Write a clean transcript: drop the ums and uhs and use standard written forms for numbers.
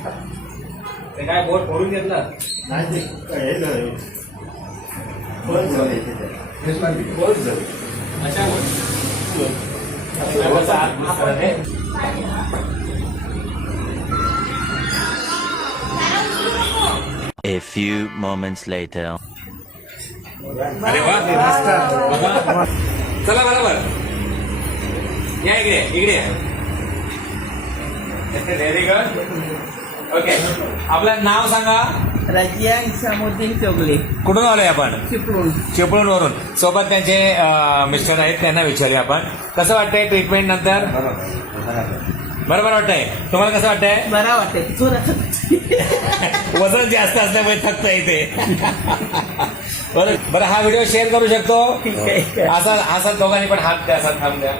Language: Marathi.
ते काय बोट फोडून घेतलं नाही A few moments later. अरे वा चला बरोबर या इकडे व्हेरी गुड ओके आपलं नाव सांगा रजिया इसामुद्दीन चोगले कुठून आलोय आपण चिपळूण वरून सोबत त्यांचे मिस्टर आहेत त्यांना विचारूया आपण कसं वाटतंय ट्रीटमेंट नंतर बरोबर वाटतंय तुम्हाला कसं वाटतंय बरा वाटते वजन जास्त असल्यामुळे थकतं इथे बरं हा व्हिडिओ शेअर करू शकतो ठीक आहे असा दोघांनी पण हात द्या असा थांब द्या